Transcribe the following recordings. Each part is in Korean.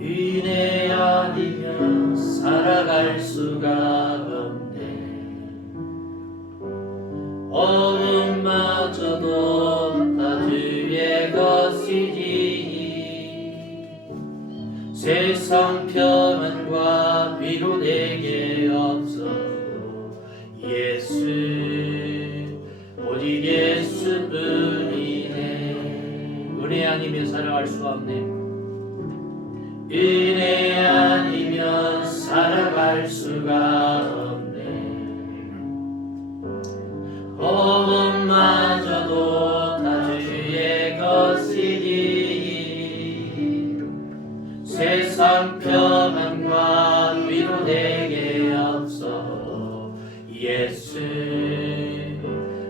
은혜 아니면 살아갈 수가 없네. 어음마저도 다 주의 것이지. 세상 평안과 위로 내게 없어도 예수, 오직 예수뿐이네. 은혜 아니면 살아갈 수가 없네. 은혜 아니면 살아갈 수가 없네. 어음마저도 다 주의 것이니 세상 평안과 위로 내게 없어 예수,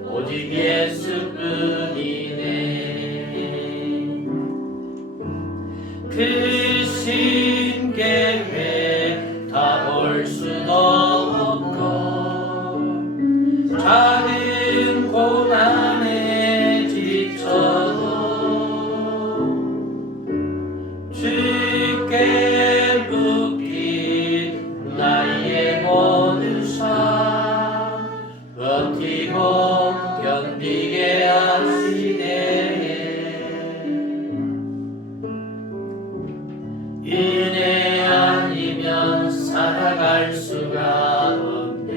오직 예수뿐이네. 그 신계획 다 볼 수도 없고 작은 고난에 지쳐도 주께 묶인 나의 모든 삶 버티고 견디게 하시네. 은혜 아니면 살아갈 수가 없네.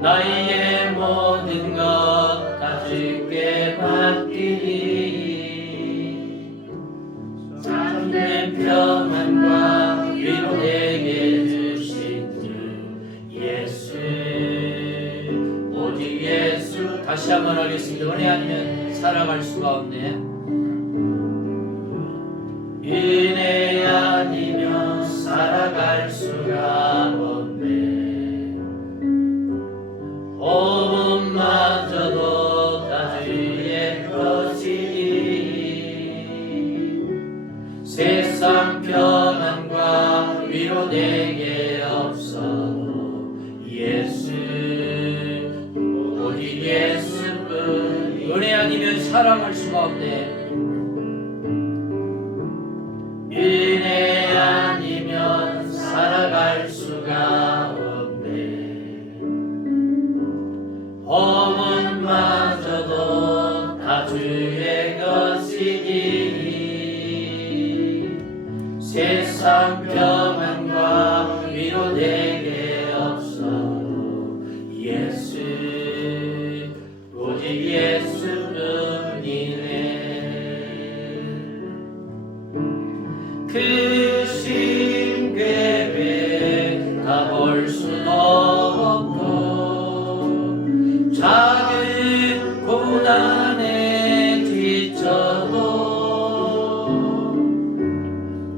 나의 모든 것 다 주께 맡기니 참된 평안과 위로 내게 주신 주 예수, 오직 예수. 다시 한번 하겠습니다. 은혜 아니면 살아갈 수가 없네. 은혜 아니면 살아갈 수가 없네. 어음마저도 다 주의 것이니 세상 평안과 위로 내게 없어도 예수, 오직 예수뿐. 은혜 아니면 살아갈 수가 없네. 은혜 아니면 살아갈 수가 없네. 어음마저도 다 주의 것이니 세상 평안과 위로 내게 없어도 예수, 오직 예수뿐이네. 그 신계획 다 볼 수도 없고 작은 고난에 지쳐도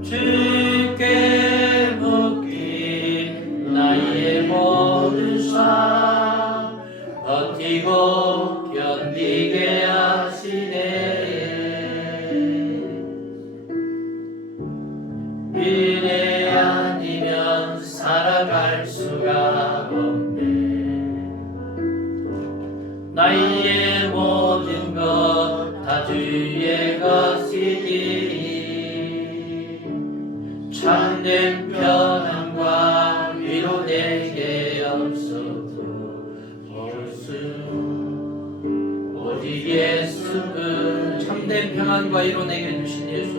주께 묶인 나의 모든 삶 버티고 견디게 하시네. 은혜 아니면 살아갈 수가 없네. 나의 모든 것 다 주의 것이니 참된 평안과 위로 내게 없어도 예수, 오직 예수뿐. 참된 평안과 위로 내게 주신 예수,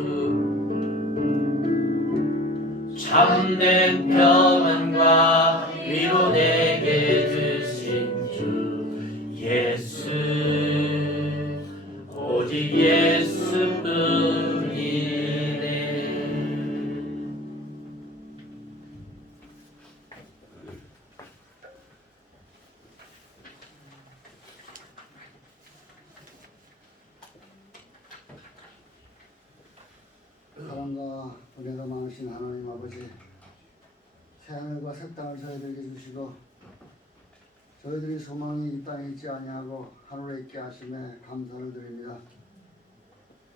참된 평안과 위로 내게 주신 주 예수, 오직 예수뿐이네. 사랑과 은혜가 많으신 하나님 아버지, 새하늘과 새 땅을 저희들에게 주시고 저희들이 소망이 이 땅에 있지 아니하고 하늘에 있게 하심에 감사를 드립니다.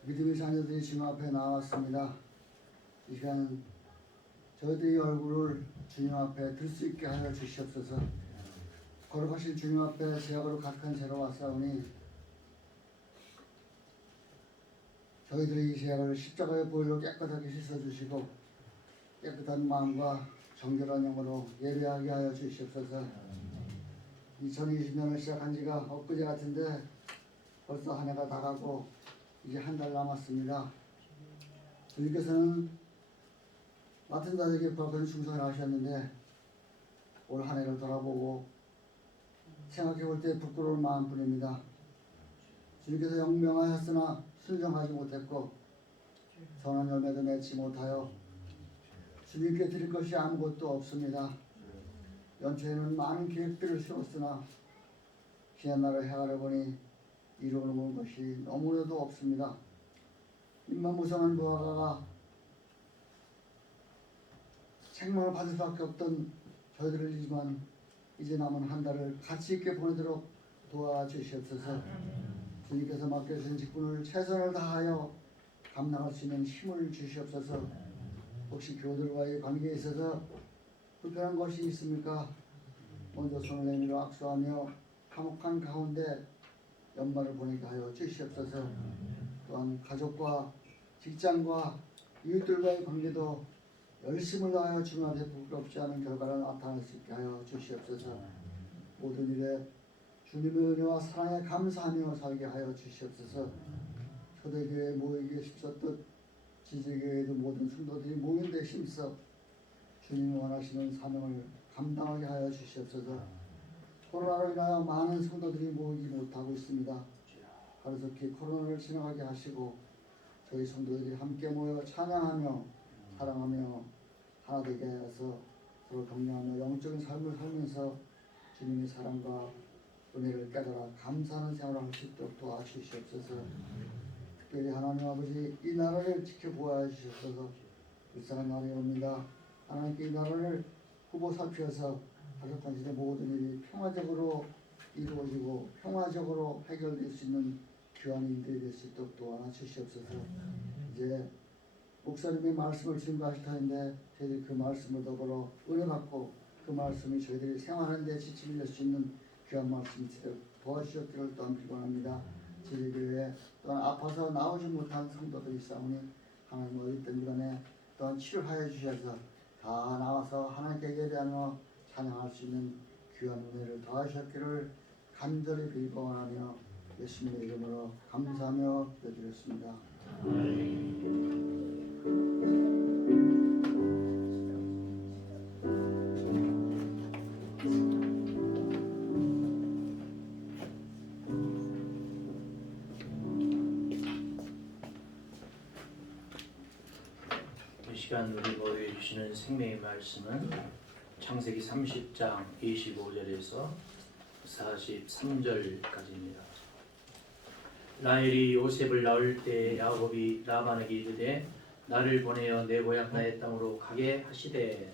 믿음의 자녀들이 주님 앞에 나왔습니다. 이 시간은 저희들의 얼굴을 주님 앞에 들 수 있게 하여 주시옵소서. 거룩하신 주님 앞에 죄악으로 가득한 죄가 왔사오니 저희들의 이 죄악을 십자가의 보혈로 깨끗하게 씻어주시고 깨끗한 마음과 정결한 영으로 예배하게 하여 주시옵소서. 2020년을 시작한 지가 엊그제 같은데 벌써 한 해가 다 가고 이제 한 달 남았습니다. 주님께서는 맡은 자에게 부합하는 충성을 하셨는데 올 한 해를 돌아보고 생각해 볼 때 부끄러울 마음뿐입니다. 주님께서 명령하셨으나 순종하지 못했고 선한 열매도 맺지 못하여 주님께 드릴 것이 아무것도 없습니다. 연초에는 많은 계획들을 세웠으나 귀한 날을 행하려 보니 이루어놓은 것이 너무나도 없습니다. 인망무성한 부하가 책망을 받을 수밖에 없던 저희들이지만 이제 남은 한 달을 가치 있게 보내도록 도와주시옵소서. 주님께서 맡겨주신 직분을 최선을 다하여 감당할 수 있는 힘을 주시옵소서. 혹시 교우들과의 관계에 있어서 불편한 것이 있습니까? 먼저 손을 내밀어 악수하며 화목한 가운데 연말을 보내게 하여 주시옵소서. 또한 가족과 직장과 이웃들과의 관계도 열심을 다하여 주님 앞에 부끄럽지 않은 결과를 나타낼 수 있게 하여 주시옵소서. 모든 일에 주님의 은혜와 사랑에 감사하며 살게 하여 주시옵소서. 초대교회에 모이기에 힘썼듯 지지교회에도 모든 성도들이 모인 데 힘써 주님이 원하시는 사명을 감당하게 하여 주시옵소서. 코로나로 인하여 많은 성도들이 모이지 못하고 있습니다. 하루속히 코로나를 지나가게 하시고 저희 성도들이 함께 모여 찬양하며 사랑하며 하나 되게 하여서 서로 격려하며 영적인 삶을 살면서 주님의 사랑과 은혜를 깨달아 감사하는 생활을 할 수 있도록 도와주시옵소서. 특별히 하나님 아버지 이 나라를 지켜보아 주시옵소서. 불쌍한 날이 옵니다. 하나님께 이 나라를 후보 살피어서 가족간 시대 모든 일이 평화적으로 이루어지고 평화적으로 해결될 수 있는 귀한 일들이 될 수 있도록 도와주시옵소서. 이제 목사님의 말씀을 증거하실 터인데 저희들이 그 말씀을 더불어 은혜 받고 그 말씀이 저희들이 생활하는 데 지침이 될 수 있는 귀한 말씀이 되도록 도와주셨기를 또한 기원합니다. 지리교회에 또한 아파서 나오지 못한 성도들이 있사오니 하나님 어디든 간에 또한 치료하여 주셔서 다 나와서 하나님께 예배하며 찬양할 수 있는 귀한 은혜를 더하셨기를 간절히 빌거하며 예수님의 이름으로 감사하며 기도드렸습니다. 이 시간 우리 모두에 주시는 생명의 말씀은 창세기 30장 25절에서 43절까지입니다. 라헬이 요셉을 낳을 때 야곱이 라반에게 이르되 나를 보내어 내 고향 나의 땅으로 가게 하시되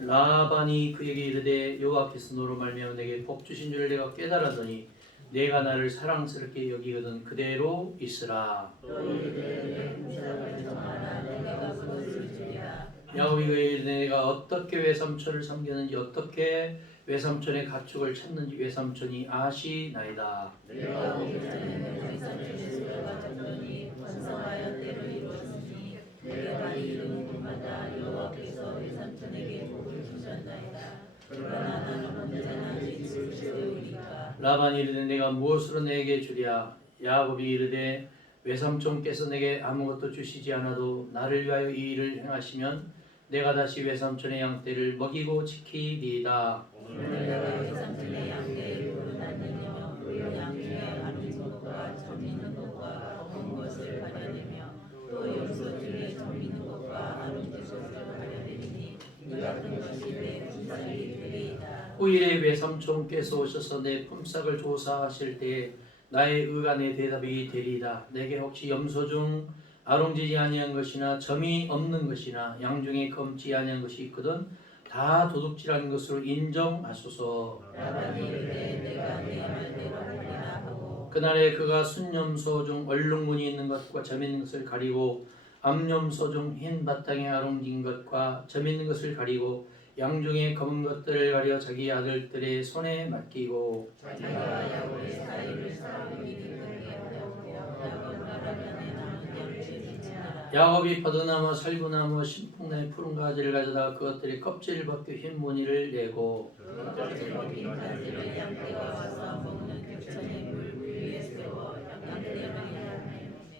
라반이 그에게 이르되 여호와께서 너로 말미암아 내게 복 주신 줄을 내가 깨달았더니 내가 나를 사랑스럽게 여기거든 그대로 있으라. 야곱이 그에게 이르되 내가 어떻게 외삼촌을 섬겼는지 어떻게 외삼촌의 가축을 찾는지 외삼촌이 아시나이다. 라반이 이르되 내가 무엇으로 내게 주랴. 야곱이 이르되 외삼촌께서 내게 아무것도 주시지 않아도 나를 위하여 이 일을 행하시면 내가 다시 외삼촌의 양떼를 먹이고 지키리이다. 후일에 외삼촌께서 오셔서 내 품삯을 조사하실 때에 나의 의가 내 대답이 되리이다. 내게 혹시 염소 중 아롱지지 아니한 것이나 점이 없는 것이나 양 중에 검지 아니한 것이 있거든 다 도둑질하는 것으로 인정하소서. 그날에 그가 순염소 중 얼룩무늬 있는 것과 점 있는 것을 가리고 암염소 중 흰 바탕에 아롱진 것과 점 있는 것을 가리고 양 중에 검은 것들을 가려 자기 아들들의 손에 맡기고 자기와 야곱의 사이를 싸우기 이르게 하였고 야곱 나라면에 남은 열을 지지니라. 야곱이 버드나무 살구나무 신풍나무 푸른 가지를 가져다 그것들의 껍질을 벗겨 흰 무늬를 내고 그 껍질 벗긴 가지를 양떼가 와서 먹는 겹천의 물 위에 세워 양떼를 향하며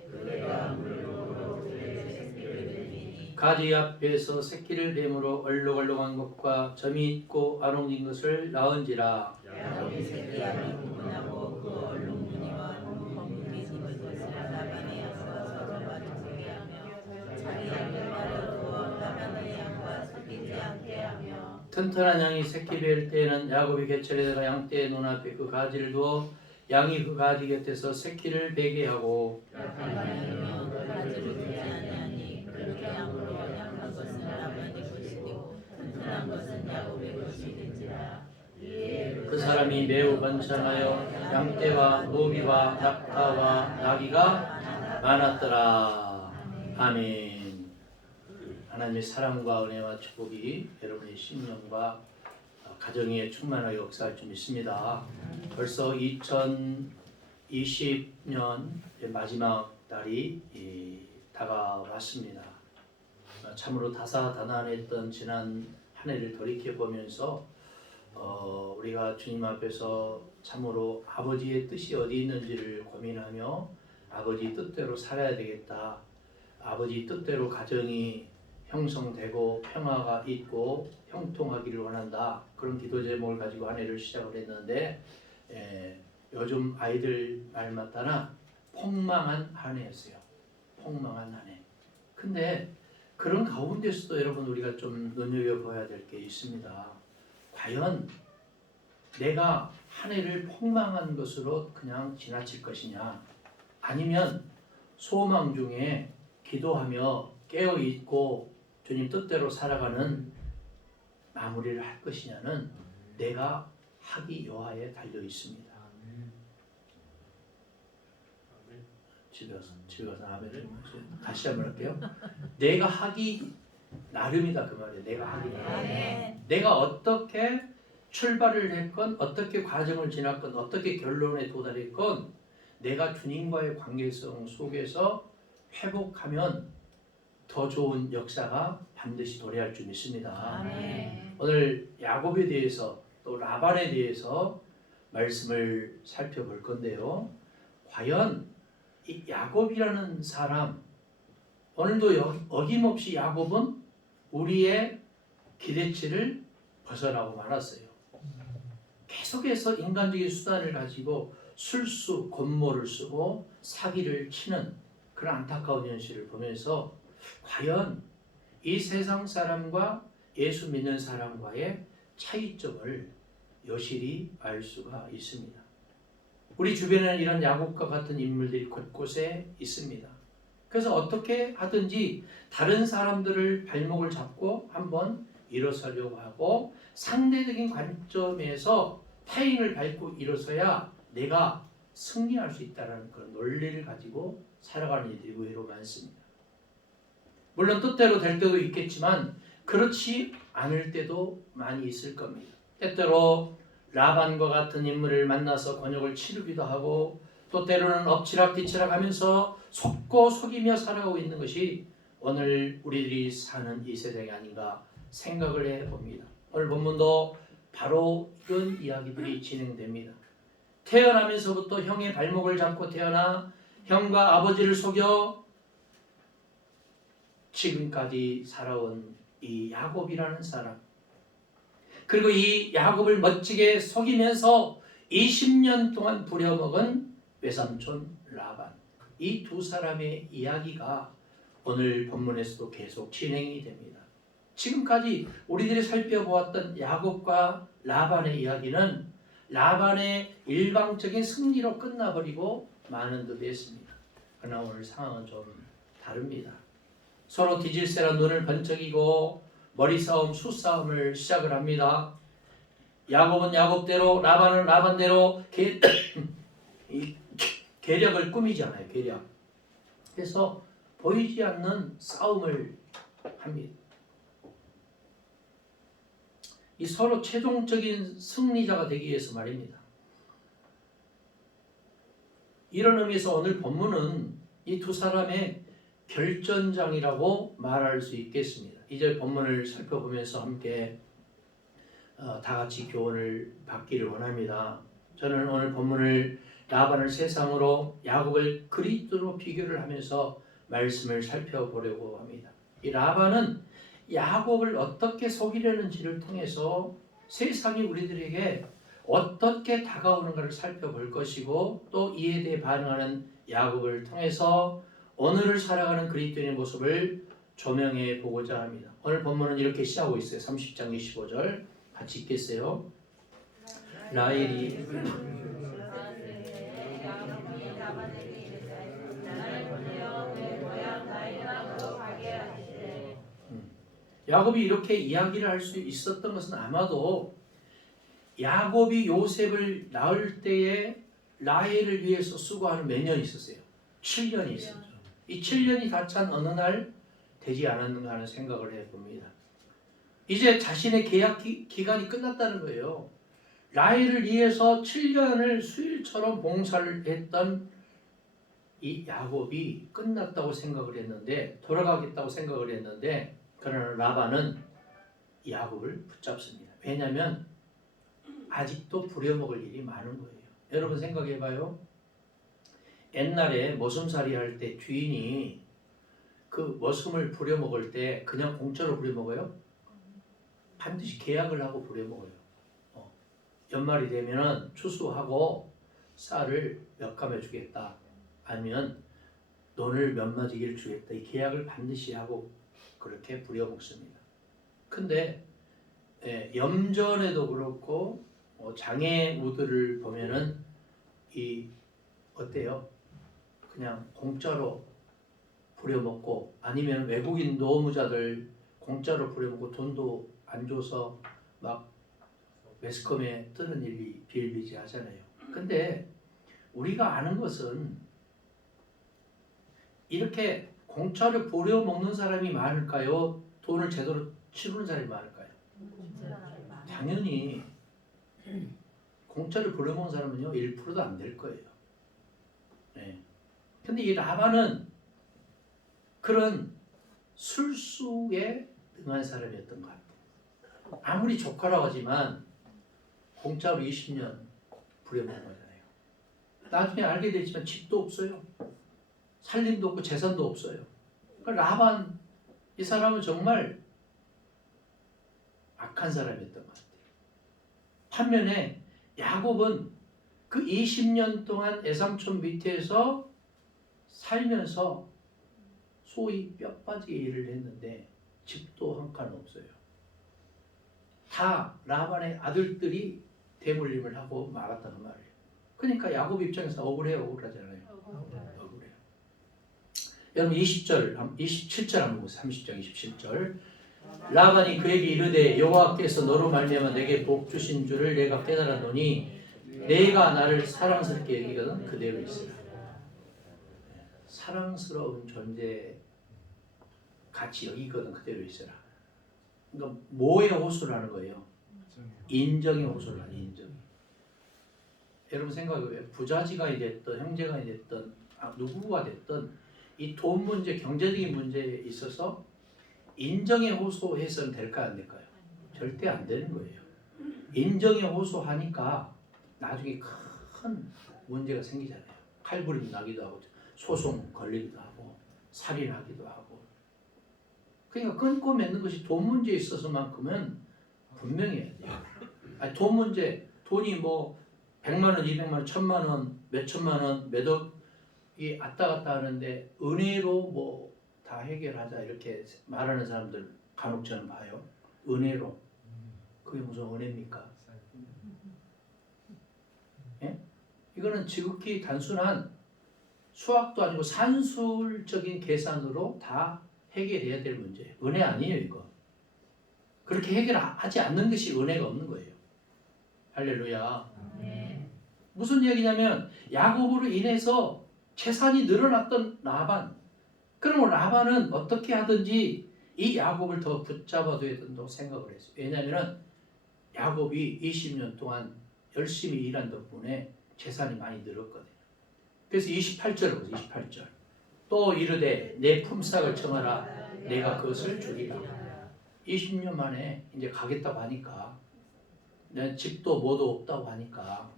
그가 물로 그의 새끼를 들이니 가지 앞에서 새끼를 뱀으로 얼룩얼룩한 것과 점이 있고 아롱진 것을 낳은지라. 야곱이 새끼 알을 구분하고 그 얼룩 무늬와 검게 입은 것을 라반의 양과 서로가 죽게 하며 자기 양을 가려두어 라반의 양과 섞이지 않게 하며 튼튼한 양이 새끼 뵐 때에는 야곱이 개철에다가 양떼의 눈앞에 그 가지를 두어 양이 그 가지 곁에서 새끼를 베게 하고 약한 양이면 그 가지를 두지 아니하니 그렇게 함으로 약한 것은 라반의 것이고 튼튼한 것은 야곱의 것이든지라. 그 사람이 매우 번창하여 양떼와 노비와 낙타와 나귀가 많았더라. 아멘. 하나님의 사랑과 은혜와 축복이 여러분의 심령과 가정에 충만하게 역사할 줄 믿습니다. 벌써 2020년 마지막 달이 다가왔습니다. 참으로 다사다난했던 지난 한 해를 돌이켜 보면서 우리가 주님 앞에서 참으로 아버지의 뜻이 어디 있는지를 고민하며 아버지 뜻대로 살아야 되겠다. 아버지 뜻대로 가정이 형성되고 평화가 있고 형통하기를 원한다. 그런 기도 제목을 가지고 한 해를 시작을 했는데 요즘 아이들 말 맞다나 폭망한 한 해였어요. 폭망한 한 해. 근데 그런 가운데서도 여러분 우리가 좀 눈여겨봐야 될 게 있습니다. 과연 내가 한 해를 폭망한 것으로 그냥 지나칠 것이냐, 아니면 소망 중에 기도하며 깨어있고 주님 뜻대로 살아가는 마무리를 할 것이냐는 내가 하기 여하에 달려 있습니다. 집에 가서 아멘을 다시 한번 할게요. 내가 하기 나름이다 그 말이에요. 내가 하기 나름. 내가 어떻게 출발을 했건 어떻게 과정을 지났건 어떻게 결론에 도달했건 내가 주님과의 관계성 속에서 회복하면 더 좋은 역사가 반드시 도래할 줄 믿습니다. 아멘. 오늘 야곱에 대해서 또 라반에 대해서 말씀을 살펴볼 건데요. 과연 이 야곱이라는 사람, 오늘도 어김없이 야곱은 우리의 기대치를 벗어나고 말았어요. 계속해서 인간적인 수단을 가지고 술수, 권모를 쓰고 사기를 치는 그런 안타까운 현실을 보면서 과연 이 세상 사람과 예수 믿는 사람과의 차이점을 여실히 알 수가 있습니다. 우리 주변에는 이런 야곱과 같은 인물들이 곳곳에 있습니다. 그래서 어떻게 하든지 다른 사람들을 발목을 잡고 한번 일어서려고 하고 상대적인 관점에서 타인을 밟고 일어서야 내가 승리할 수 있다는 그런 논리를 가지고 살아가는 이들이 의외로 많습니다. 물론 뜻대로 될 때도 있겠지만 그렇지 않을 때도 많이 있을 겁니다. 때때로 라반과 같은 인물을 만나서 곤욕을 치르기도 하고 또 때로는 엎치락뒤치락 하면서 속고 속이며 살아가고 있는 것이 오늘 우리들이 사는 이 세상이 아닌가 생각을 해봅니다. 오늘 본문도 바로 이런 이야기들이 진행됩니다. 태어나면서부터 형의 발목을 잡고 태어나 형과 아버지를 속여 지금까지 살아온 이 야곱이라는 사람, 그리고 이 야곱을 멋지게 속이면서 20년 동안 부려먹은 외삼촌 라반, 이 두 사람의 이야기가 오늘 본문에서도 계속 진행이 됩니다. 지금까지 우리들이 살펴보았던 야곱과 라반의 이야기는 라반의 일방적인 승리로 끝나버리고 많은 듯 했습니다. 그러나 오늘 상황은 좀 다릅니다. 서로 뒤질세라 눈을 번쩍이고 머리싸움, 수싸움을 시작을 합니다. 야곱은 야곱대로, 라반은 라반대로 계략을 꾸미잖아요. 계략. 그래서 보이지 않는 싸움을 합니다. 이 서로 최종적인 승리자가 되기 위해서 말입니다. 이런 의미에서 오늘 본문은 이 두 사람의 결전장이라고 말할 수 있겠습니다. 이제 본문을 살펴보면서 함께 다 같이 교훈을 받기를 원합니다. 저는 오늘 본문을 라반을 세상으로 야곱을 그리스도로 비교를 하면서 말씀을 살펴보려고 합니다. 이 라반은 야곱을 어떻게 속이려는지를 통해서 세상이 우리들에게 어떻게 다가오는가를 살펴볼 것이고 또 이에 대해 반응하는 야곱을 통해서 오늘을 살아가는 그리스도인의 모습을 조명해 보고자 합니다. 오늘 본문은 이렇게 시작하고 있어요. 30장 25절 같이 읽겠어요. 라헬이 야곱이 이렇게 이야기를 할 수 있었던 것은 아마도 야곱이 요셉을 낳을 때에 라헬을 위해서 수고하는 몇 년이 있었어요. 7년이 있었죠. 이 7년이 다 찬 어느 날 되지 않았는가 하는 생각을 해봅니다. 이제 자신의 계약 기간이 끝났다는 거예요. 라헬을 위해서 7년을 수일처럼 봉사를 했던 이 야곱이 끝났다고 생각을 했는데 돌아가겠다고 생각을 했는데 그러나 라반은 야곱을 붙잡습니다. 왜냐하면 아직도 부려먹을 일이 많은 거예요. 여러분 생각해봐요. 옛날에 머슴살이 할 때 주인이 그 머슴을 부려먹을 때 그냥 공짜로 부려먹어요? 반드시 계약을 하고 부려먹어요. 연말이 되면은 추수하고 쌀을 몇 감에 주겠다. 아니면 돈을 몇 마디를 주겠다. 이 계약을 반드시 하고 그렇게 부려먹습니다. 근데 염전에도 그렇고 장애우들을 보면은 이 어때요? 그냥 공짜로 부려먹고 아니면 외국인 노무자들 공짜로 부려먹고 돈도 안 줘서 막 매스컴에 뜨는 일이 비일비재하잖아요. 근데 우리가 아는 것은 이렇게 공짜로 부려먹는 사람이 많을까요? 돈을 제대로 치르는 사람이 많을까요? 당연히 공짜로 부려먹는 사람은요 1%도 안 될 거예요. 네. 근데 이 라반은 그런 술수에 능한 사람이었던 것 같아요. 아무리 조카라고 하지만 공짜로 20년 부려먹은 거잖아요. 나중에 알게 되지만 집도 없어요. 살림도 없고 재산도 없어요. 라반 이 사람은 정말 악한 사람이었던 것 같아요. 반면에 야곱은 그 20년 동안 애삼촌 밑에서 살면서 소위 뼈 빠지게 일을 했는데 집도 한 칸 없어요. 다 라반의 아들들이 대물림을 하고 말았다는 말이에요. 그러니까 야곱 입장에서 억울하잖아요. 억울해요. 여러분 27절 한번 보세요. 30장 27절. 라반이 그에게 이르되 여호와께서 너로 말미암아 내게 복 주신 줄을 내가 깨달았노니 내가 나를 사랑스럽게 여기거든 그대로 있으라. 사랑스러운 존재 같이 여기거든 그대로 있으라. 그러니까 뭐에 호소를 하는 거예요? 인정에 호소를 하는 인정. 여러분 생각해봐요. 부자지간이 됐든 형제간이 됐든 누구가 됐든 이 돈 문제, 경제적인 문제에 있어서 인정에 호소해서는 될까요? 안 될까요? 절대 안 되는 거예요. 인정에 호소하니까 나중에 큰 문제가 생기잖아요. 칼부림 나기도 하고 소송 걸리기도 하고 살인하기도 하고. 그러니까 끊고 맺는 것이 돈 문제에 있어서만큼은 분명히 해야 돼요. 아니, 돈 문제, 돈이 뭐 100만 원, 200만 원, 1000만 원, 몇천만 원, 몇억이 왔다 갔다 하는데 은혜로 뭐 다 해결하자 이렇게 말하는 사람들 간혹 저는 봐요. 은혜로. 그게 무슨 은혜입니까? 예? 이거는 지극히 단순한 수학도 아니고 산술적인 계산으로 다 해결해야 될 문제예요. 은혜 아니에요 이거. 그렇게 해결하지 않는 것이 은혜가 없는 거예요. 할렐루야. 무슨 얘기냐면 야곱으로 인해서 재산이 늘어났던 라반. 그러면 라반은 어떻게 하든지 이 야곱을 더 붙잡아둬야 된다고 생각을 했어요. 왜냐하면 야곱이 20년 동안 열심히 일한 덕분에 재산이 많이 늘었거든요. 그래서 28절을 보세요. 28절. 또 이르되 내 품삯을 청하라 내가 그것을 주리라. 20년 만에 이제 가겠다고 하니까 내 집도 뭐도 없다고 하니까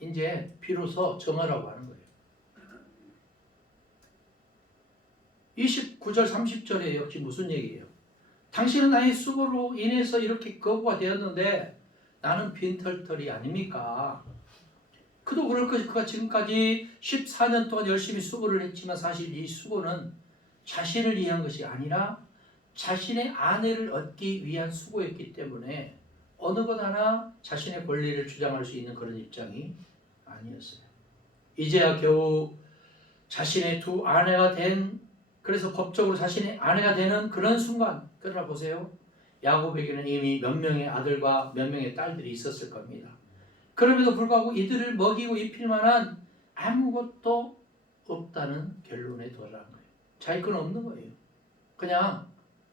이제 비로소 정하라고 하는 거예요. 29절 30절에 역시 무슨 얘기예요? 당신은 나의 수고로 인해서 이렇게 거부가 되었는데 나는 빈털털이 아닙니까? 그도 그럴 것이 그가 지금까지 14년 동안 열심히 수고를 했지만 사실 이 수고는 자신을 위한 것이 아니라 자신의 아내를 얻기 위한 수고였기 때문에 어느 것 하나 자신의 권리를 주장할 수 있는 그런 입장이 아니었어요. 이제야 겨우 자신의 두 아내가 된, 그래서 법적으로 자신의 아내가 되는 그런 순간, 그러나 보세요. 야곱에게는 이미 몇 명의 아들과 몇 명의 딸들이 있었을 겁니다. 그럼에도 불구하고 이들을 먹이고 입힐 만한 아무것도 없다는 결론에 도달한 거예요. 자기 건 없는 거예요. 그냥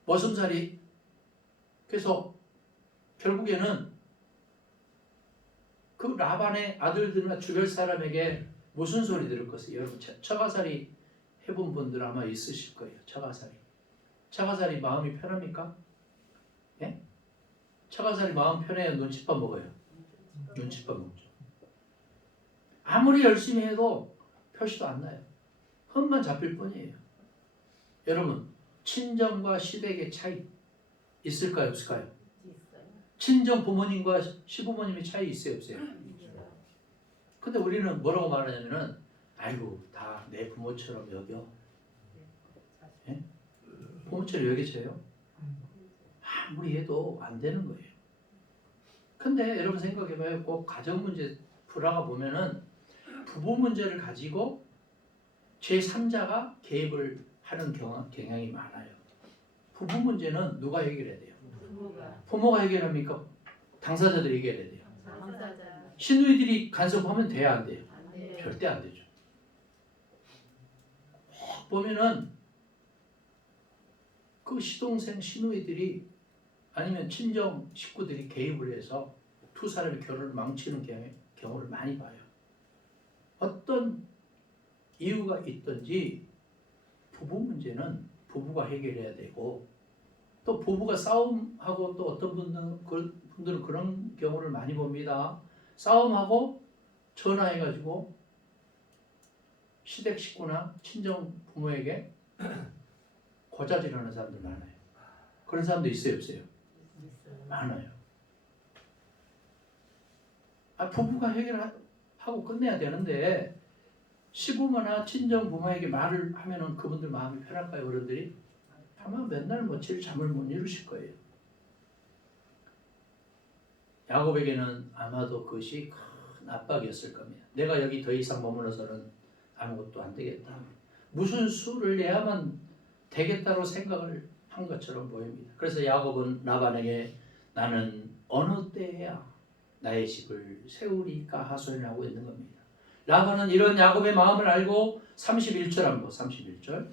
머슴살이. 그래서 결국에는 그 라반의 아들들이나 주변 사람에게 무슨 소리 들을 것이에요? 여러분 처가살이 해본 분들 아마 있으실 거예요. 처가살이 마음이 편합니까? 예? 처가살이 마음 편해야 눈칫밥 먹어요. 눈칫밥 먹죠. 아무리 열심히 해도 표시도 안 나요. 흠만 잡힐 뿐이에요. 여러분 친정과 시댁의 차이 있을까요? 없을까요? 친정 부모님과 시부모님의 차이 있어요? 없어요? 근데 우리는 뭐라고 말하냐면은 아이고 다 내 부모처럼 여겨. 예? 부모처럼 여겨져요? 아무리 해도 안 되는 거예요. 근데 여러분 생각해봐요. 꼭 가정 문제 풀어가 보면은 부부 문제를 가지고 제3자가 개입을 하는 경향이 많아요. 부부 문제는 누가 해결해야 돼요? 부모가 해결합니까? 당사자들이 해결해야 돼요. 시누이들이 간섭하면 돼야 안 돼요? 절대 안 되죠. 보면은 그 시동생 시누이들이 아니면 친정 식구들이 개입을 해서 두 사람의 결혼을 망치는 경우를 많이 봐요. 어떤 이유가 있든지 부부 문제는 부부가 해결해야 되고 또 부부가 싸움하고 또 어떤 분들은 그런 경우를 많이 봅니다. 싸움하고 전화해가지고 시댁 식구나 친정 부모에게 고자질하는 사람들 많아요. 그런 사람도 있어요, 없어요? 많아요. 부부가 해결하고 끝내야 되는데 시부모나 친정 부모에게 말을 하면은 그분들 마음이 편할까요, 어른들이? 아마 맨날 며칠 잠을 못 이루실 거예요. 야곱에게는 아마도 그것이 큰 압박이었을 겁니다. 내가 여기 더 이상 머물러서는 아무것도 안 되겠다. 무슨 수를 내야만 되겠다로 생각을 한 것처럼 보입니다. 그래서 야곱은 라반에게 나는 어느 때야 나의 집을 세우리까 하소연을 하고 있는 겁니다. 라반은 이런 야곱의 마음을 알고 31절 한번 31절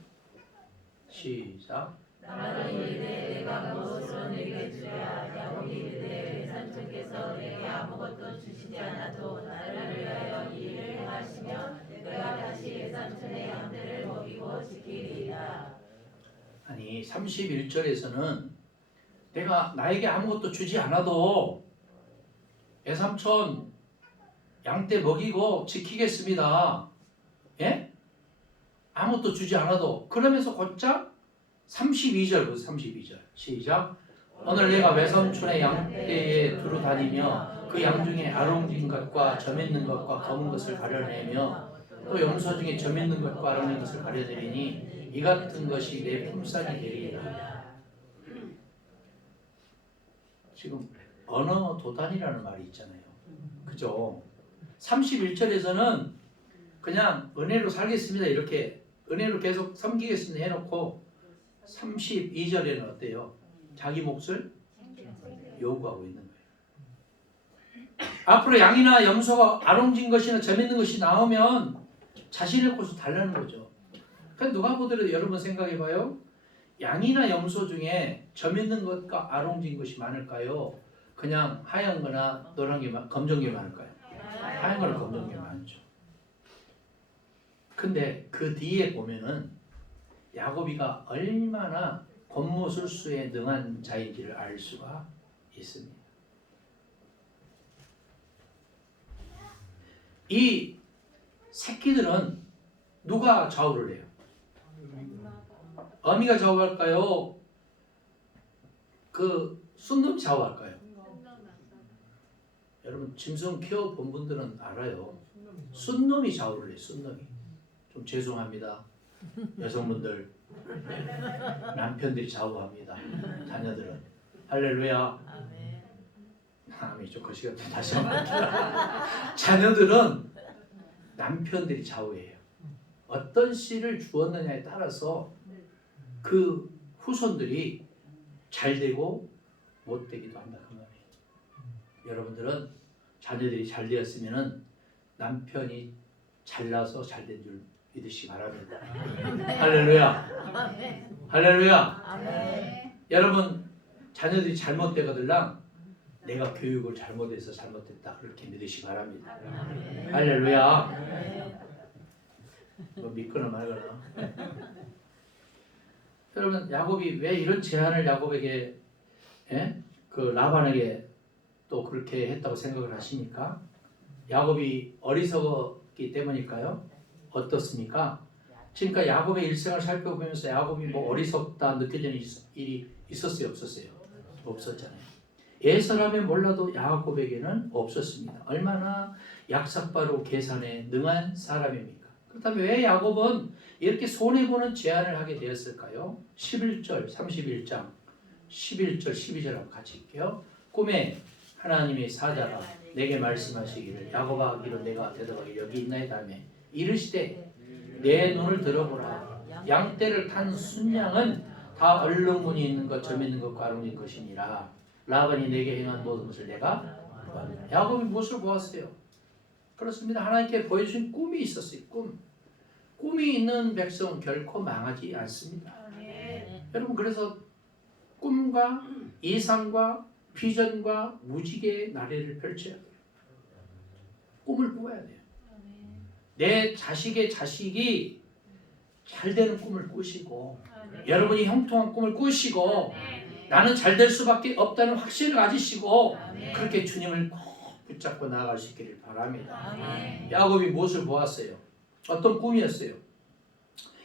시작. 라반은 이르되 내가 무엇으로 내게 주랴. 야곱이 이르되 외삼촌께서 내게 아무것도 주시지 않아도 나를 위하여 이 일을 행하시면 내가 다시 외삼촌의 양들을 먹이고 지키리이다. 아니 31절에서는 내가 나에게 아무것도 주지 않아도 외삼촌 양떼 먹이고 지키겠습니다. 예? 아무것도 주지 않아도. 그러면서 곧장 32절 보세요. 32절 시작. 오늘 내가 외삼촌의 양떼에 두루 다니며 그 양 중에 아롱진 것과 점 있는 것과 검은 것을 가려내며 또 염소 중에 점 있는 것과 아롱진 것을 가려내리니 이 같은 것이 내 품삯이 되리이다. 지금 언어 도단이라는 말이 있잖아요. 그죠? 31절에서는 그냥 은혜로 살겠습니다 이렇게 은혜로 계속 섬기겠습니다 해놓고 32절에는 어때요? 자기 몫을 요구하고 있는 거예요. 앞으로 양이나 염소가 아롱진 것이나 점 있는 것이 나오면 자신의 곳을 달라는 거죠. 그러니까 누가 보더라도 여러분 생각해봐요. 양이나 염소 중에 점 있는 것과 아롱진 것이 많을까요? 그냥 하얀 거나 노란 게 검정 게 많을까요? 하얀 거나 검정 게 많죠. 근데 그 뒤에 보면은 야곱이가 얼마나 권모술수에 능한 자인지를 알 수가 있습니다. 이 새끼들은 누가 좌우를 해요? 어미가 좌우할까요? 그 순놈이 좌우할까요? 여러분 짐승 키워본 분들은 알아요. 순놈이 좌우를 해요. 순놈이. 좀 죄송합니다. 여성분들 남편들이 좌우합니다. 자녀들은. 할렐루야. 아멘. 좀 거시기가 다시 한번 자녀들은 남편들이 좌우해요. 어떤 씨를 주었느냐에 따라서 그 후손들이 잘 되고 못 되기도 한다 그 말이에요. 여러분들은 자녀들이 잘 되었으면은 남편이 잘나서 잘 된 줄 믿으시기 바랍니다. 할렐루야. 할렐루야. 여러분 자녀들이 잘못되거들랑 내가 교육을 잘못해서 잘못했다 그렇게 믿으시기 바랍니다. 할렐루야. 뭐 믿거나 말거나. 여러분 야곱이 왜 이런 제안을 야곱에게 그 라반에게 또 그렇게 했다고 생각을 하십니까? 야곱이 어리석었기 때문일까요? 어떻습니까? 지금까지 야곱의 일생을 살펴보면서 야곱이 뭐 어리석다 느껴지는 일이 있었어요? 없었어요? 없었잖아요. 예사람에 몰라도 야곱에게는 없었습니다. 얼마나 약삭빠르고 계산에 능한 사람입니까? 그렇다면 왜 야곱은 이렇게 손해보는 제안을 하게 되었을까요? 11절 31장 11절 12절 한번 같이 읽게요. 꿈에 하나님의 사자가 내게 말씀하시기를 야곱아 하기로 내가 대답하기 여기 있나이다 하며 이르시되 내 눈을 들어보라 양떼를 탄 순양은 다 얼룩무늬 있는 것 점 있는 것과 아름진 것이니라 라반이 내게 행한 모든 것을 내가 보았느니라. 야곱이 무엇을 보았어요? 그렇습니다. 하나님께 보여주신 꿈이 있었어요. 꿈이 있는 백성은 결코 망하지 않습니다. 여러분 그래서 꿈과 이상과 비전과 무지개의 나래를 펼쳐야 돼요. 꿈을 꾸어야 돼요. 내 자식의 자식이 잘 되는 꿈을 꾸시고 여러분이 형통한 꿈을 꾸시고 나는 잘 될 수밖에 없다는 확신을 가지시고 그렇게 주님을 꼭 붙잡고 나아갈 수 있기를 바랍니다. 야곱이 무엇을 보았어요? 어떤 꿈이었어요?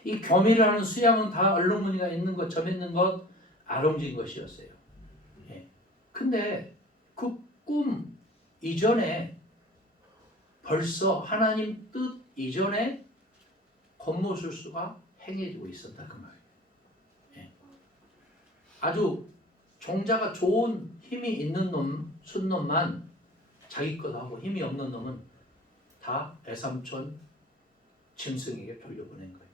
이 교미를 하는 수양은 다 얼룩무늬가 있는 것, 점 있는 것, 아름진 것이었어요. 근데 그 꿈 이전에 벌써 하나님 뜻 이전에 권모술수가 행해지고 있었다 그 말이에요. 아주 종자가 좋은 힘이 있는 놈, 순놈만 자기 것 하고 힘이 없는 놈은 다 애삼촌 짐승에게 돌려보낸 거예요.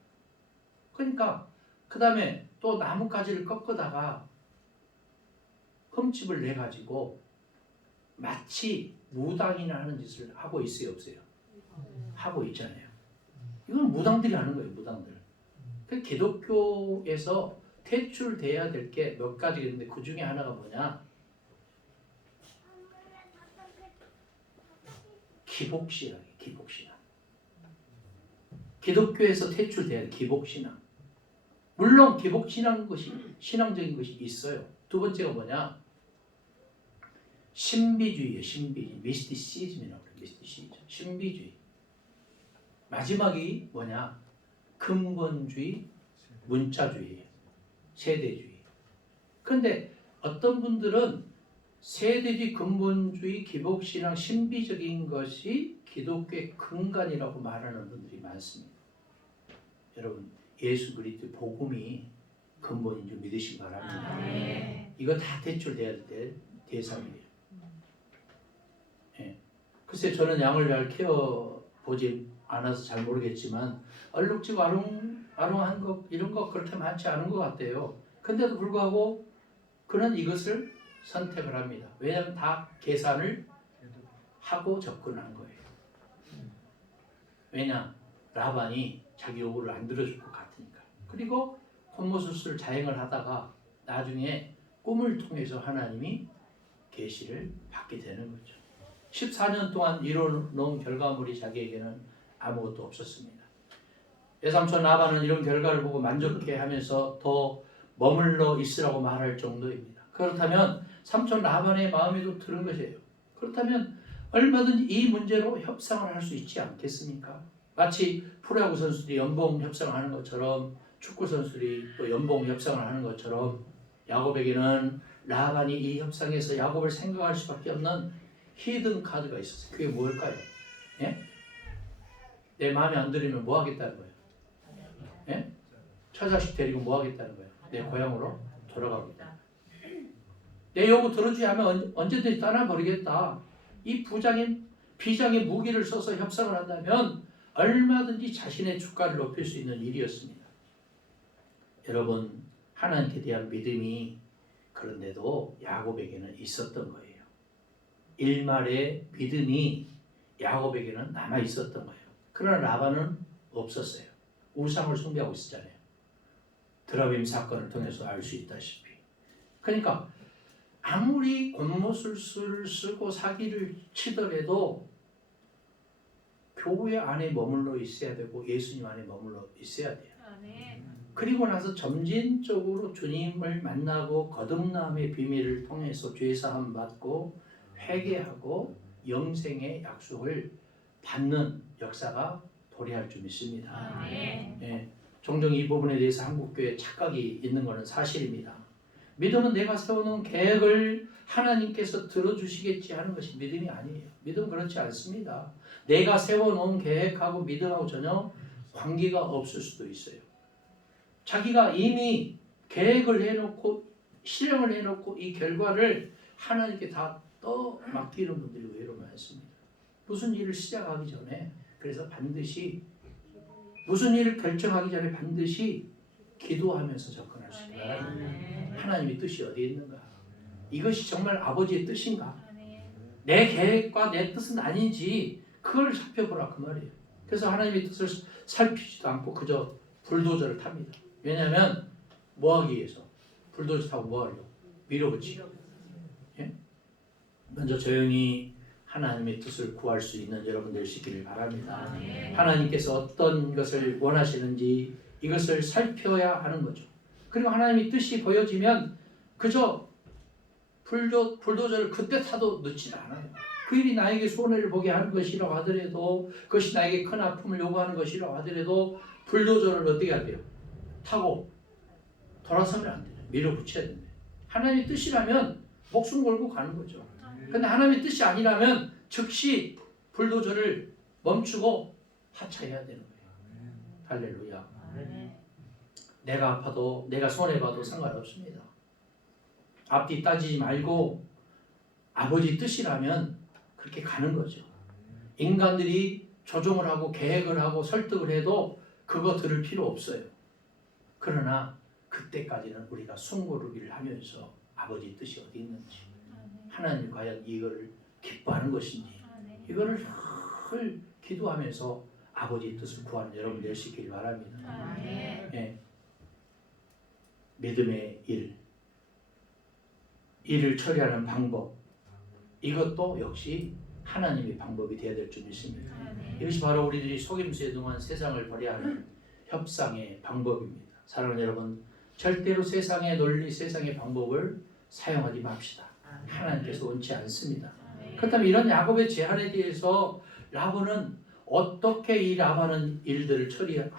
그러니까 그 다음에 또 나뭇가지를 꺾어다가 흠집을 내가지고 마치 무당이나 하는 짓을 하고 있어요, 없어요? 하고 있잖아요. 이건 무당들이 하는 거예요, 무당들. 그 기독교에서 퇴출돼야 될 게 몇 가지가 있는데 그 중에 하나가 뭐냐? 기복신앙이에요, 기복신앙. 기독교에서 퇴출돼야 돼, 기복신앙. 물론 기복신앙 것이 신앙적인 것이 있어요. 두 번째가 뭐냐? 신비주의예요. 신비주의. 미스티시즘이라고 그래요. 미스티시즘. 신비주의. 마지막이 뭐냐? 근본주의, 문자주의예요. 세대주의. 그런데 어떤 분들은 세대주의, 근본주의, 기복신앙, 신비적인 것이 기독교의 근간이라고 말하는 분들이 많습니다. 여러분 예수 그리스도의 복음이 근본인 줄 믿으시기 바랍니다. 이거 다 대출돼야 될 대상이에요. 글쎄 저는 양을 잘 키워보지 않아서 잘 모르겠지만 얼룩지고 아롱한 것 이런 거 그렇게 많지 않은 것 같아요. 근데도 불구하고 그는 이것을 선택을 합니다. 왜냐하면 다 계산을 하고 접근한 거예요. 왜냐? 라반이 자기 요구를 안 들어줄 것 같으니까. 그리고 권모술수를 자행을 하다가 나중에 꿈을 통해서 하나님이 계시를 받게 되는 거죠. 14년 동안 이뤄놓은 결과물이 자기에게는 아무것도 없었습니다. 외삼촌 라반은 이런 결과를 보고 만족해하면서 더 머물러 있으라고 말할 정도입니다. 그렇다면 삼촌 라반의 마음에도 드는 것이에요. 그렇다면 얼마든지 이 문제로 협상을 할 수 있지 않겠습니까? 마치 프로야구 선수들이 연봉 협상을 하는 것처럼 축구 선수들이 또 연봉 협상을 하는 것처럼 야곱에게는 라반이 이 협상에서 야곱을 생각할 수밖에 없는 히든 카드가 있었어요. 그게 뭘까요? 예? 내 마음에 안 들으면 뭐 하겠다는 거예요? 예? 처자식 데리고 뭐 하겠다는 거예요? 내 고향으로 돌아가겠다. 내 요구 들어주지 하면 언제든지 떠나버리겠다. 이 비장의 무기를 써서 협상을 한다면 얼마든지 자신의 주가를 높일 수 있는 일이었습니다. 여러분, 하나님께 대한 믿음이 그런데도 야곱에게는 있었던 거예요. 일말의 믿음이 야곱에게는 남아 있었던 거예요. 그러나 라반은 없었어요. 우상을 숭배하고 있었잖아요. 드라빔 사건을 통해서 알 수 있다시피. 그러니까 아무리 곤모술수를 쓰고 사기를 치더라도 교회 안에 머물러 있어야 되고 예수님 안에 머물러 있어야 돼요. 그리고 나서 점진적으로 주님을 만나고 거듭남의 비밀을 통해서 죄사함 받고 회개하고 영생의 약속을 받는 역사가 도래할 줄 믿습니다. 예, 종종 이 부분에 대해서 한국교회에 착각이 있는 것은 사실입니다. 믿음은 내가 세워놓은 계획을 하나님께서 들어주시겠지 하는 것이 믿음이 아니에요. 믿음은 그렇지 않습니다. 내가 세워놓은 계획하고 믿음하고 전혀 관계가 없을 수도 있어요. 자기가 이미 계획을 해놓고 실행을 해놓고 이 결과를 하나님께 다 맡기는 분들이 의외로 많습니다. 무슨 일을 시작하기 전에 그래서 반드시 무슨 일을 결정하기 전에 반드시 기도하면서 접근할 수 있게 바랍니다. 하나님의 뜻이 어디에 있는가? 이것이 정말 아버지의 뜻인가? 내 계획과 내 뜻은 아닌지 그걸 살펴보라 그 말이에요. 그래서 하나님의 뜻을 살피지도 않고 그저 불도저를 탑니다. 왜냐하면 뭐 하기 위해서? 불도저 타고 뭐 하려고? 밀어붙이기. 예? 먼저 조용히 하나님의 뜻을 구할 수 있는 여러분 되시기를 바랍니다. 하나님께서 어떤 것을 원하시는지 이것을 살펴야 하는 거죠. 그리고 하나님의 뜻이 보여지면 그저 불도저를 그때 타도 늦지 않아요. 그 일이 나에게 손해를 보게 하는 것이라고 하더라도 그것이 나에게 큰 아픔을 요구하는 것이라고 하더라도 불도저를 어떻게 해야 돼요? 타고 돌아서면 안 돼요. 밀어붙여야 됩니다. 하나님의 뜻이라면 목숨 걸고 가는 거죠. 그런데 하나님의 뜻이 아니라면 즉시 불도저를 멈추고 하차해야 되는 거예요. 할렐루야. 내가 아파도 내가 손해봐도 상관없습니다. 앞뒤 따지지 말고 아버지 뜻이라면 그렇게 가는 거죠. 인간들이 조종을 하고 계획을 하고 설득을 해도 그거 들을 필요 없어요. 그러나 그때까지는 우리가 숨고르기를 하면서 아버지 뜻이 어디 있는지 하나님이 과연 이거를 기뻐하는 것인지 이거를 늘 기도하면서 아버지 뜻을 구하는 여러분 되시길 바랍니다. 예. 믿음의 일을 처리하는 방법 이것도 역시 하나님의 방법이 되어야 될 줄 믿습니다. 이것이 바로 우리들이 속임수에 등한 세상을 벌여하는 협상의 방법입니다. 사랑하는 여러분, 절대로 세상의 논리, 세상의 방법을 사용하지 맙시다. 하나님께서 원치 않습니다. 그렇다면 이런 야곱의 제안에 대해서 라반은 어떻게 이 라반은 일들을 처리할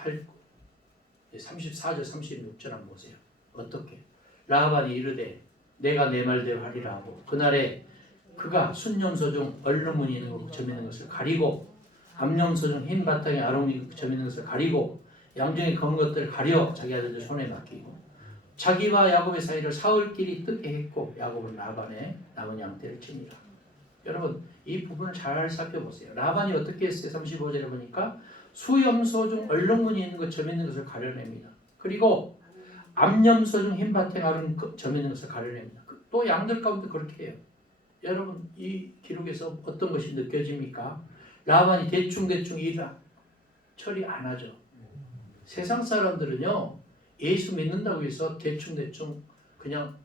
34절 36절 한번 보세요. 어떻게? 라반이 이르되 내가 내 말대로 하리라 하고 그날에 그가 순염소 중 얼룩무늬 있는 것 점 있는 것을 가리고 암염소 중 흰 바탕에 아롱이 점 있는 것을 가리고 양중의 검은 것들을 가려 자기 아들들 손에 맡기고 자기와 야곱의 사이를 사흘길이 뜨게 했고 야곱은 라반의 남은 양떼를 치니라. 여러분 이 부분을 잘 살펴보세요. 라반이 어떻게 했어요? 35절에 보니까 수염소 중 얼룩무늬 있는 것 점 있는 것을 가려냅니다. 그리고 암염소 중 흰 바탕에 아롱이 점 있는 것을 가려냅니다. 또 양들 가운데 그렇게 해요. 여러분 이 기록에서 어떤 것이 느껴집니까? 라반이 대충 일을 처리 안 하죠. 세상 사람들은요 예수 믿는다고 해서 대충 그냥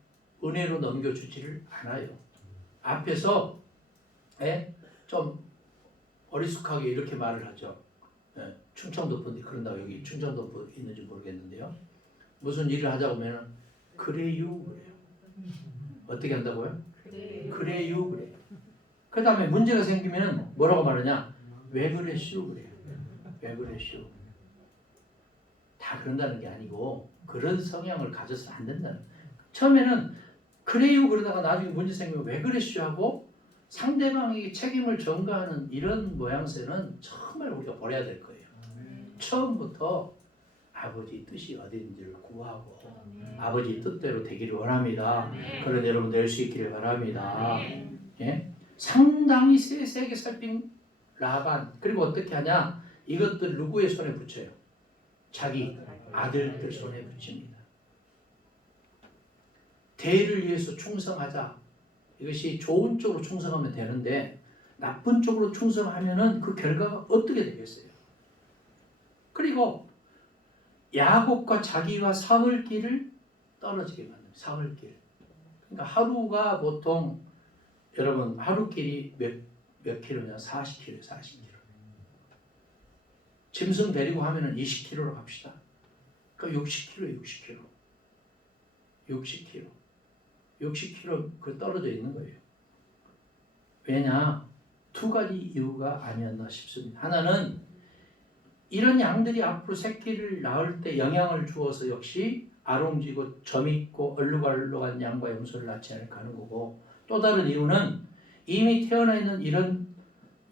은혜로 넘겨주지를 않아요. 앞에서 좀 어리숙하게 이렇게 말을 하죠. 충청도 분이 그런다고 여기 충청도 분 있는지 모르겠는데요. 무슨 일을 하자고 하면 그래요 그래요. 어떻게 한다고요? 그래요 그래요. 그 다음에 문제가 생기면 뭐라고 말하냐? 왜 그랬슈 그래요. 왜 그랬슈. 다 그런다는 게 아니고 그런 성향을 가져서 안 된다는. 처음에는 그래요 그러다가 나중에 문제 생기면 왜 그랬슈 하고 상대방에게 책임을 전가하는 이런 모양새는 정말 우리가 버려야 될 거예요. 처음부터 아버지 뜻이 어딘지를 구하고 아버지 뜻대로 되기를 원합니다. 그런 여러분 될 수 있기를 바랍니다. 예? 상당히 세세하게 살핀 라반. 그리고 어떻게 하냐? 이것들 누구의 손에 붙여요? 자기 아들들 손에 붙입니다. 대의를 위해서 충성하자. 이것이 좋은 쪽으로 충성하면 되는데 나쁜 쪽으로 충성하면은 그 결과가 어떻게 되겠어요? 그리고 야곱과 자기와 사흘 길을 떨어지게 만듭니다. 사흘 길. 그러니까 하루가 보통 여러분 하루 길이 몇 킬로냐? 40킬로, 40킬로. 짐승 데리고 하면은 20킬로로 갑시다. 그러니까 60킬로, 60킬로. 60킬로. 60킬로 그 떨어져 있는 거예요. 왜냐? 두 가지 이유가 아니었나 싶습니다. 하나는 이런 양들이 앞으로 새끼를 낳을 때 영향을 주어서 역시 아롱지고 점있고 얼룩얼룩한 양과 염소를 낳지 않을까 하는 거고, 또 다른 이유는 이미 태어나 있는 이런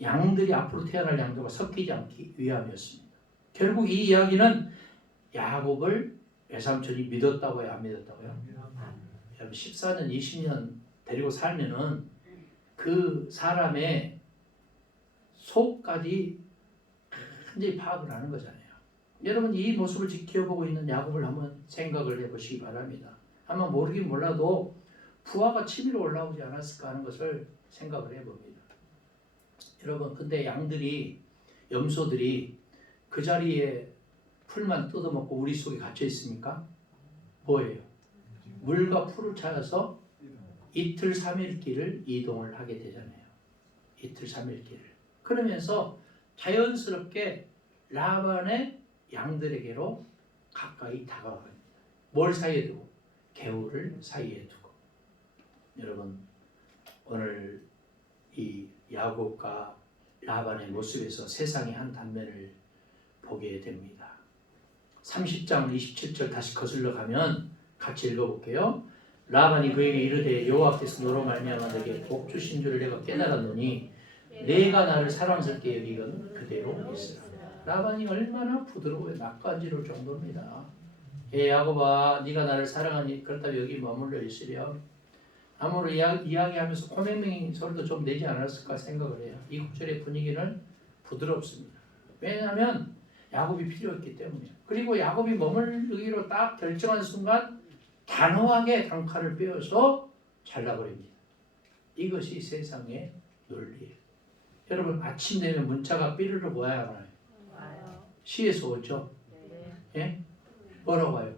양들이 앞으로 태어날 양들과 섞이지 않기 위함이었습니다. 결국 이 이야기는 야곱을 외삼촌이 믿었다고 해요? 안 믿었다고요? 14년, 20년 데리고 살면은 그 사람의 속까지 완전히 파악을 하는 거잖아요. 여러분 이 모습을 지켜보고 있는 야곱을 한번 생각을 해보시기 바랍니다. 아마 모르긴 몰라도 부하가 치밀어 올라오지 않았을까 하는 것을 생각을 해봅니다. 여러분 근데 양들이 염소들이 그 자리에 풀만 뜯어먹고 우리 속에 갇혀 있습니까? 뭐예요? 물과 풀을 찾아서 이틀 3일 길을 이동을 하게 되잖아요. 이틀 3일 길을. 그러면서 자연스럽게 라반의 양들에게로 가까이 다가갑니다. 뭘 사이에 두고? 개울을 사이에 두고. 여러분 오늘 이 야곱과 라반의 모습에서 세상의 한 단면을 보게 됩니다. 30장 27절 다시 거슬러 가면 같이 읽어볼게요. 라반이 그에게 이르되 여호와께서 너로 말미암아 내게 복 주신 줄을 내가 깨달았노니 내가 나를 사랑스럽게 여기건 그대로 있으라. 라반이 얼마나 부드러워요. 낯간지러울 정도입니다. 야곱아 네가 나를 사랑하니 그렇다면 여기 머물러 있으렴. 아무로 이야기하면서 코맹맹이 소리도 좀 내지 않았을까 생각을 해요. 이 구절의 분위기는 부드럽습니다. 왜냐하면 야곱이 필요했기 때문이에요. 그리고 야곱이 머물기로 딱 결정한 순간 단호하게 단칼을 빼어서 잘라버립니다. 이것이 세상의 논리예요. 여러분 아침 되면 문자가 삐르르 와야 하나요? 시에서 오죠? 예? 뭐라고 해요?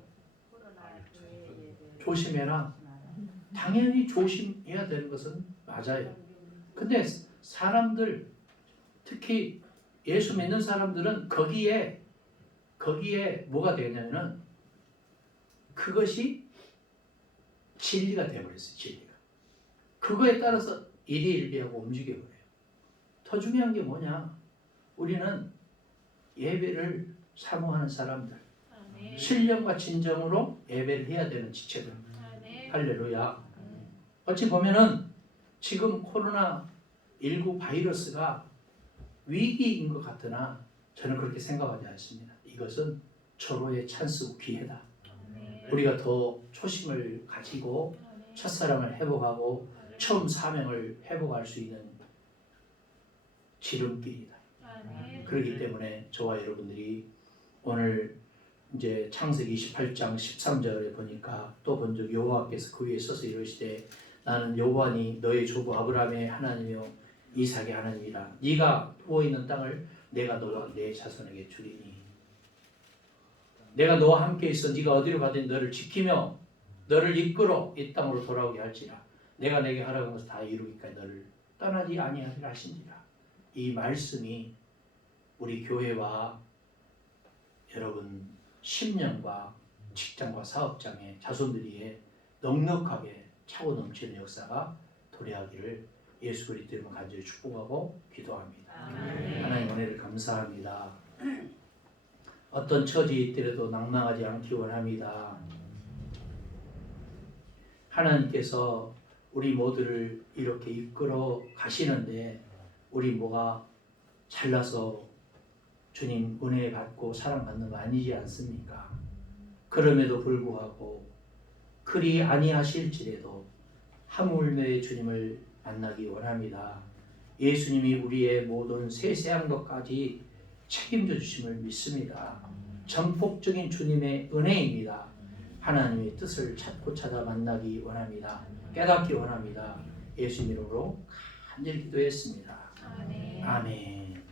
조심해라. 당연히 조심해야 되는 것은 맞아요. 근데 사람들 특히 예수 믿는 사람들은 거기에 뭐가 되냐면은 그것이 진리가 되어버렸어요. 진리가. 그거에 따라서 일희일비하고 움직여버려요. 더 중요한 게 뭐냐? 우리는 예배를 사모하는 사람들, 신령과 진정으로 예배를 해야 되는 지체들. 할렐루야. 어찌 보면은 지금 코로나19 바이러스가 위기인 것 같으나 저는 그렇게 생각하지 않습니다. 이것은 절호의 찬스고 기회다. 우리가 더 초심을 가지고 첫사랑을 회복하고 처음 사명을 회복할 수 있는 지름길이다. 그렇기 때문에 저와 여러분들이 오늘 이제 창세기 28장 13절에 보니까 또 본 적 여호와께서 그 위에 서서 이르시되 나는 여호와니 너의 조부 아브라함의 하나님이요 이삭의 하나님이라. 네가 누워 있는 땅을 내가 너와 내 자손에게 주리니. 내가 너와 함께 있어 네가 어디로 가든 너를 지키며 너를 이끌어 이 땅으로 돌아오게 할지라. 내가 내게 하라는 것을 다 이루기까지 너를 떠나지 아니하리라 하시니라. 이 말씀이 우리 교회와 여러분 심령과 직장과 사업장의 자손들이에 넉넉하게 차고 넘치는 역사가 도래하기를 예수 그리스도 이름으로 간절히 축복하고 기도합니다. 하나님 은혜를 감사합니다. 어떤 처지에 있더라도 낭망하지 않기 원합니다. 하나님께서 우리 모두를 이렇게 이끌어 가시는데 우리 뭐가 잘나서 주님 은혜 받고 사랑받는 거 아니지 않습니까? 그럼에도 불구하고 그리 아니하실지라도 하물며 주님을 만나기 원합니다. 예수님이 우리의 모든 세세한 것까지 책임져 주심을 믿습니다. 전폭적인 주님의 은혜입니다. 하나님의 뜻을 찾고 찾아 만나기 원합니다. 깨닫기 원합니다. 예수 이름으로 간절히 기도했습니다. 아멘.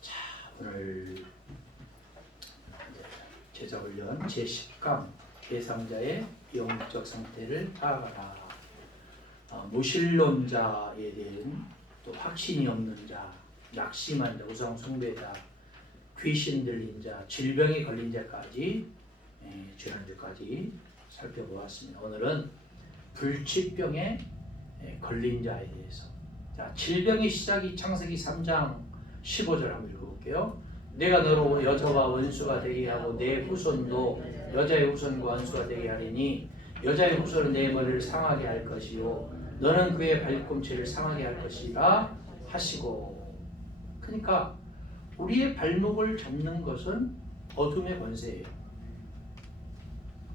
자, 오늘 제자훈련 제10강 대상자의 영적 상태를 파악하라. 무신론자에 대한 또 확신이 없는 자, 낙심한 자, 우상 숭배자, 귀신 들린 자, 질병에 걸린 자까지 지난주까지 살펴보았습니다. 오늘은 불치병에 걸린 자에 대해서. 자, 질병의 시작이 창세기 3장 15절 한번 읽어볼게요. 내가 너로 여자와 원수가 되게 하고 내 후손도 여자의 후손과 원수가 되게 하리니 여자의 후손은 내 머리를 상하게 할 것이요 너는 그의 발꿈치를 상하게 할 것이라 하시고. 그러니까 우리의 발목을 잡는 것은 어둠의 권세예요.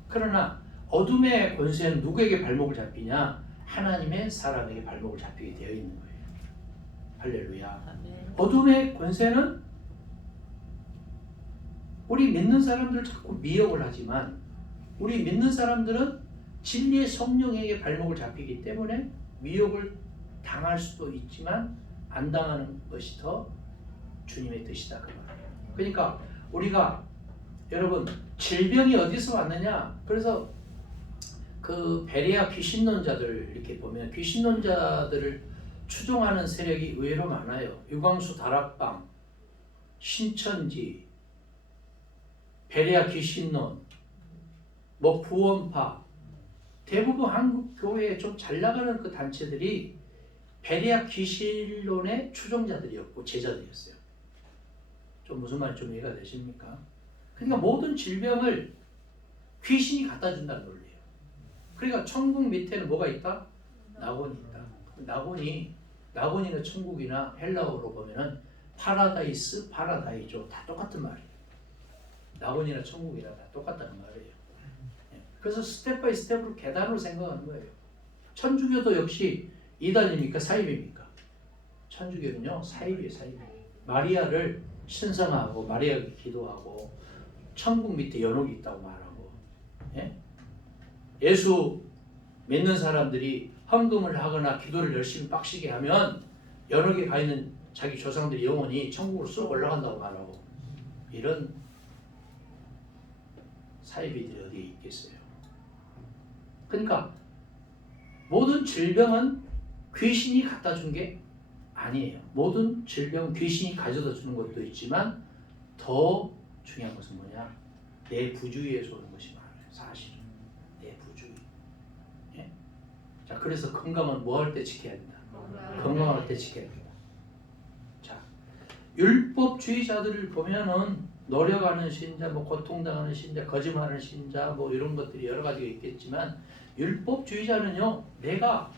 그러나 어둠의 권세는 누구에게 발목을 잡히냐? 하나님의 사람에게 발목을 잡히게 되어 있는 거예요. 할렐루야. 어둠의 권세는 우리 믿는 사람들을 자꾸 미혹을 하지만 우리 믿는 사람들은 진리의 성령에게 발목을 잡히기 때문에 미혹을 당할 수도 있지만 안 당하는 것이 더 주님의 뜻이다 그 말이에요. 그러니까 우리가 여러분 질병이 어디서 왔느냐? 그래서 그 베레아 귀신론자들 이렇게 보면 귀신론자들을 추종하는 세력이 의외로 많아요. 유광수 다락방, 신천지, 베레아 귀신론, 뭐 구원파, 대부분 한국 교회에 좀 잘 나가는 그 단체들이 베레아 귀신론의 추종자들이었고 제자들이었어요. 좀 무슨 말인지 좀 이해가 되십니까? 그러니까 모든 질병을 귀신이 갖다 준다는 논리예요. 그러니까 천국 밑에는 뭐가 있다? 낙원이 있다. 낙원이나 천국이나 헬라어로 보면은 파라다이스, 파라다이죠. 다 똑같은 말이에요. 낙원이나 천국이나 다 똑같다는 말이에요. 그래서 스텝 바이 스텝으로 계단으로 생각하는 거예요. 천주교도 역시 이단입니까? 사입입니까? 천주교는요 사입이에요. 사입. 마리아를 신성하고 마리아에게 기도하고 천국 밑에 연옥이 있다고 말하고, 예수 믿는 사람들이 헌금을 하거나 기도를 열심히 빡시게 하면 연옥에 가 있는 자기 조상들이 영혼이 천국으로 쑥 올라간다고 말하고, 이런 사이비들이 어디에 있겠어요. 그러니까 모든 질병은 귀신이 갖다 준 게 아니에요. 모든 질병은 귀신이 가져다 주는 것도 있지만 더 중요한 것은 뭐냐? 내 부주의에서 오는 것이 많아요. 사실은 내 부주의. 자, 그래서 건강은 뭐 할 때 지켜야 된다? 건강할 때 지켜야 된다. 자, 율법주의자들을 보면은 노력하는 신자, 뭐 고통당하는 신자, 거짓말하는 신자, 뭐 이런 것들이 여러 가지가 있겠지만 율법주의자는요, 내가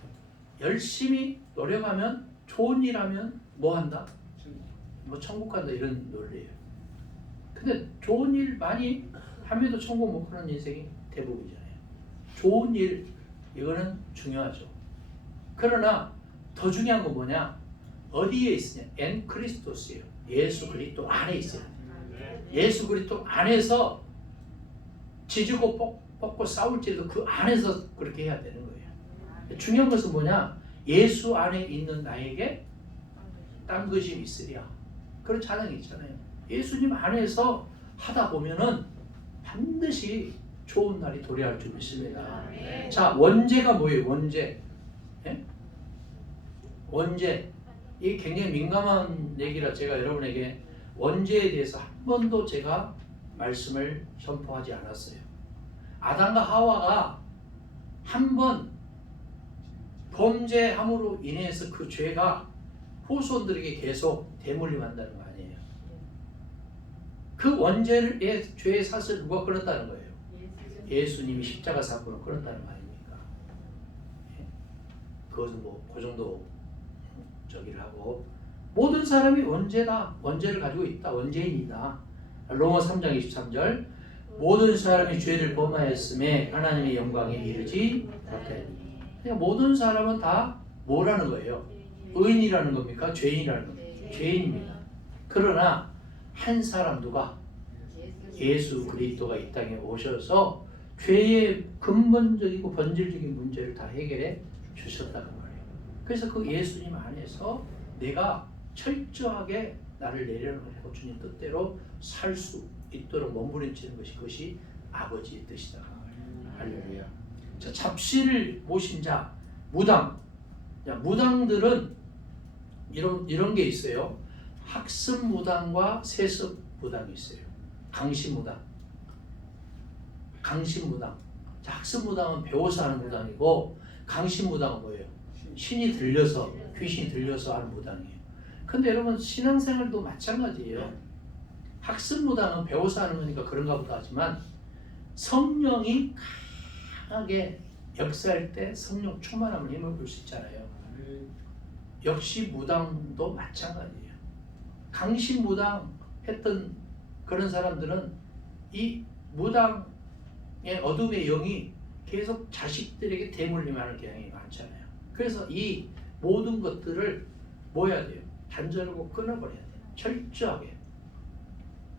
열심히 노력하면 좋은 일 하면 뭐 한다? 뭐 천국 간다 이런 논리예요. 근데 좋은 일 많이 하면도 천국 못 가는 인생이 대부분이잖아요. 좋은 일 이거는 중요하죠. 그러나 더 중요한 건 뭐냐? 어디에 있으냐? 엔 크리스토스예요. 예수 그리스도 안에 있어요. 예수 그리스도 안에서 지지고 뻗고 싸울지라도 그 안에서 그렇게 해야 되는 거예요. 중요한 것은 뭐냐? 예수 안에 있는 나에게 딴 것이 있으랴. 그런 찬양이 있잖아요. 예수님 안에서 하다 보면은 반드시 좋은 날이 도래할 줄 믿습니다. 자, 원죄가 뭐예요? 원죄. 예? 원죄. 이게 굉장히 민감한 얘기라 제가 여러분에게 원죄에 대해서 한 번도 제가 말씀을 선포하지 않았어요. 아담과 하와가 한 번 범죄함으로 인해서 그 죄가 후손들에게 계속 대물림한다는 거 아니에요. 그 원죄의 죄의 사슬을 누가 끊었다는 거예요? 예수님이 십자가 사건을 끊었다는 거 아닙니까? 예? 그것은 뭐 그 정도 저기를 하고 모든 사람이 원죄다. 원죄를 가지고 있다. 원죄인이다. 로마 3장 23절 모든 사람이 죄를 범하였음에 하나님의 영광에 이르지 못하였느니라. 그러니까 모든 사람은 다 뭐라는 거예요? 의인이라는 겁니까? 죄인이라는 겁니까? 죄인입니다. 그러나 한 사람 누가? 예수 그리스도가 이 땅에 오셔서 죄의 근본적이고 본질적인 문제를 다 해결해 주셨다는 거예요. 그래서 그 예수님 안에서 내가 철저하게 나를 내려놓고 주님 뜻대로 살 수 있도록 몸부림치는 것이 그것이 아버지의 뜻이다. 할렐루야. 자, 잡시를 모신 자, 무당. 자, 무당들은 이런 게 있어요. 학습 무당과 세습 무당이 있어요. 강신 무당. 강신 무당. 자, 학습 무당은 배워서 하는 무당이고 강신 무당은 뭐예요? 신이 들려서 귀신이 들려서 하는 무당이에요. 근데 여러분 신앙생활도 마찬가지예요. 학습 무당은 배워서 하는 거니까 그런가 보다 하지만 성령이 강하게 역사할 때 성령 충만함을 힘을 볼 수 있잖아요. 역시 무당도 마찬가지예요. 강신 무당 했던 그런 사람들은 이 무당의 어둠의 영이 계속 자식들에게 대물림하는 경향이 많잖아요. 그래서 이 모든 것들을 뭐 해야 돼요? 단절하고 끊어버려야 돼요. 철저하게.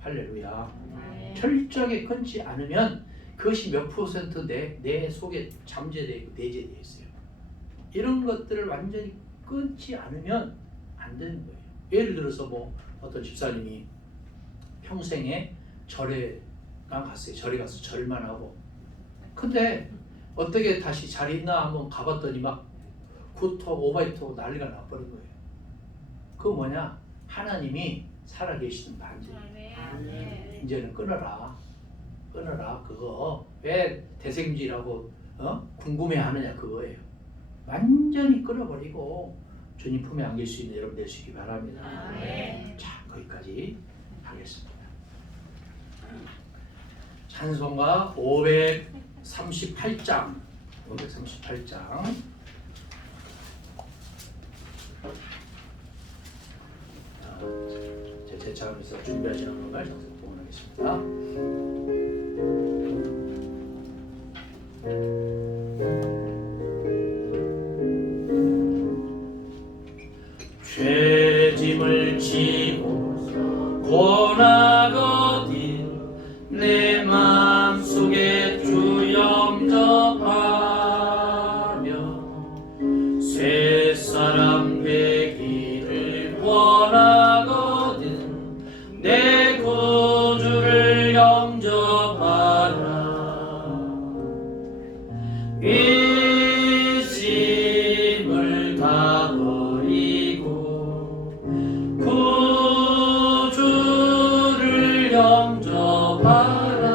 할렐루야. 철저하게 끊지 않으면 그것이 몇 퍼센트 내 속에 잠재되어 있고 내재되어 있어요. 이런 것들을 완전히 끊지 않으면 안 되는 거예요. 예를 들어서 뭐 어떤 집사님이 평생에 절에만 갔어요. 절에 가서 절만 하고 근데 어떻게 다시 잘 있나 한번 가봤더니 막 구토 오바이토 난리가 나버린 거예요. 그거 뭐냐? 하나님이 살아계시는 반증이에요. 이제는 끊어라. 끊어라. 그거 왜 대생지라고 궁금해하느냐 그거예요. 완전히 끊어버리고 주님 품에 안길 수 있는 여러분 되시기 바랍니다. 자, 거기까지 하겠습니다. 찬송가 538장 538장 제 제차하면서 준비하시는 분들 정성 동원하겠습니다. 죄짐을 지고 고나거든 내 마음속에 주 영접하며 새 사람 되기를 원하거든 내 구주를 영접하라. 의심을 다 버리고 구주를 영접하라.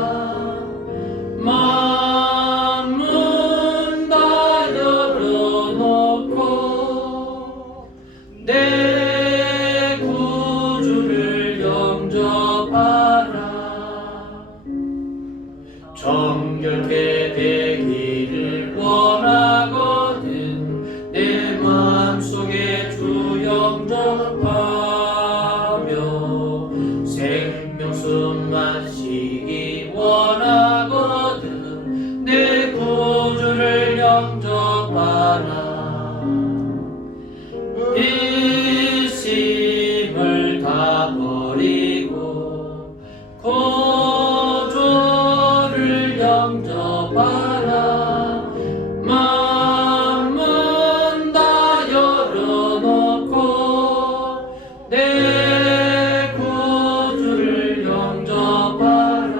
마음은 다 열어놓고 내 구주를 영접하라. 정결케 되기를 원하거든 내 마음속에 주 영접하며 생명숨 마시기 원하거든 내 구주를 영접하라. 의심을 다 버리고 구주를 영접하라. 마음은 다 열어놓고 내 구주를 영접하라.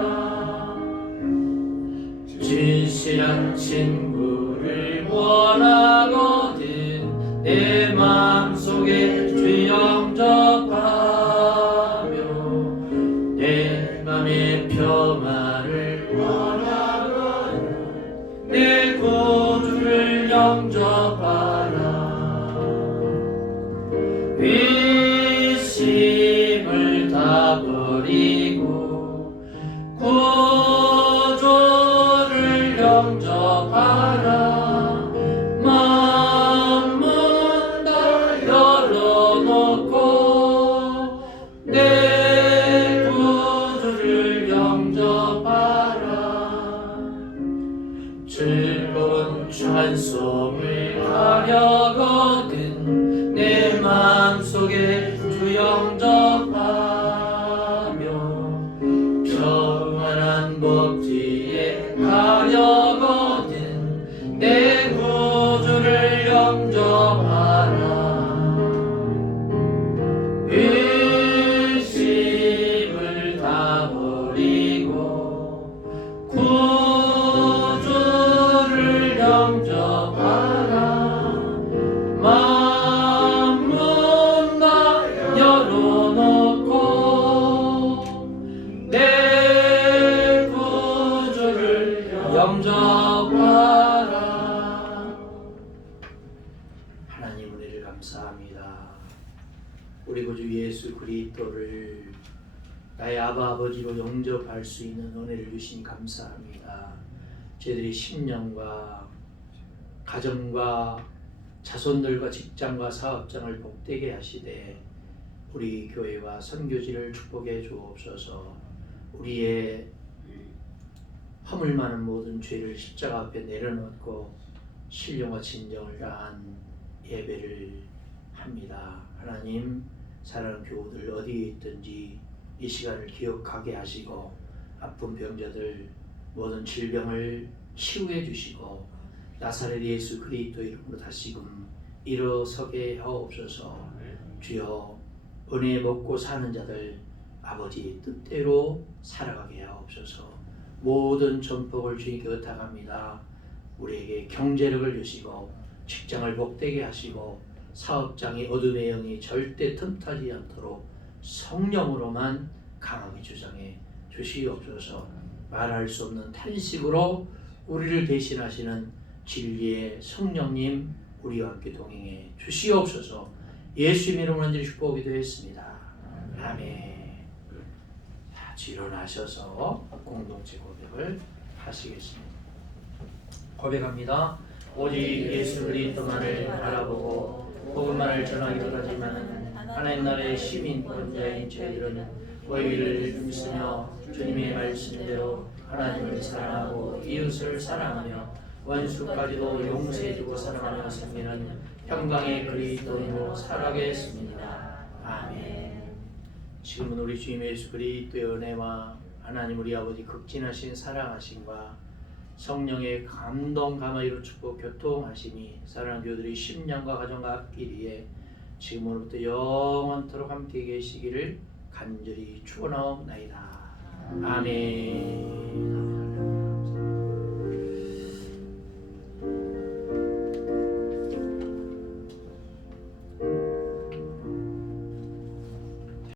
의심을 다 버리고 구주를 영접하라. 마음은 다 열어놓고 내 구주를 영접하라. 즐거운 찬송을 하려거든 내 마음속에 주 영접하며 평안한 복지에 가려거든 내 구주를 영접하라. 의심을 다 버리고 구주를 영접하라. 마음은 다 열어놓고 내 구주를 영접하라. 하나님 은혜를 감사합니다. 우리 구주 예수 그리스도를 나의 아버지로 영접할 수 있는 은혜를 주신 감사합니다. 저희들이 신령과 가정과 자손들과 직장과 사업장을 복되게 하시되 우리 교회와 선교지를 축복해 주옵소서. 우리의 허물 많은 모든 죄를 십자가 앞에 내려놓고 신령과 진정을 다한 예배를 합니다. 하나님, 사랑하는 교우들 어디에 있든지 이 시간을 기억하게 하시고 아픈 병자들 모든 질병을 치유해 주시고 나사렛 예수 그리스도 이름으로 다시금 일어서게 하옵소서. 주여, 은혜 먹고 사는 자들 아버지 뜻대로 살아가게 하옵소서. 모든 전폭을 주님께 의탁합니다. 우리에게 경제력을 주시고 직장을 복되게 하시고 사업장의 어둠의 영이 절대 틈타지 않도록 성령으로만 강하게 주장해 주시옵소서. 말할 수 없는 탄식으로 우리를 대신하시는 진리의 성령님 우리와 함께 동행해 주시옵소서. 예수님의 이름으로 간절히 축복하게 되었습니다. 아멘. 자, 일어나셔서 공동체 고백을 하시겠습니다. 고백합니다. 오직 예수 그리스도만을 바라보고 복음만을 전하기도 하지만 하나님 나라의 시민권자인 저희들은 의의를 힘쓰며 주님의 말씀대로 하나님을 사랑하고 이웃을 사랑하며 원수까지도 용서해주고 사랑하며 섬기는 평강의 그리스도인으로 살아가겠습니다. 아멘. 지금은 우리 주님 예수 그리스도의 은혜와 하나님 우리 아버지 극진하신 사랑하심과 성령의 감동 감화로 축복 교통하심이 사랑하는 교우들이 10년과 가정과 앞길 위에 지금으로부터 영원토록 함께 계시기를 간절히 축원하옵나이다. 아멘.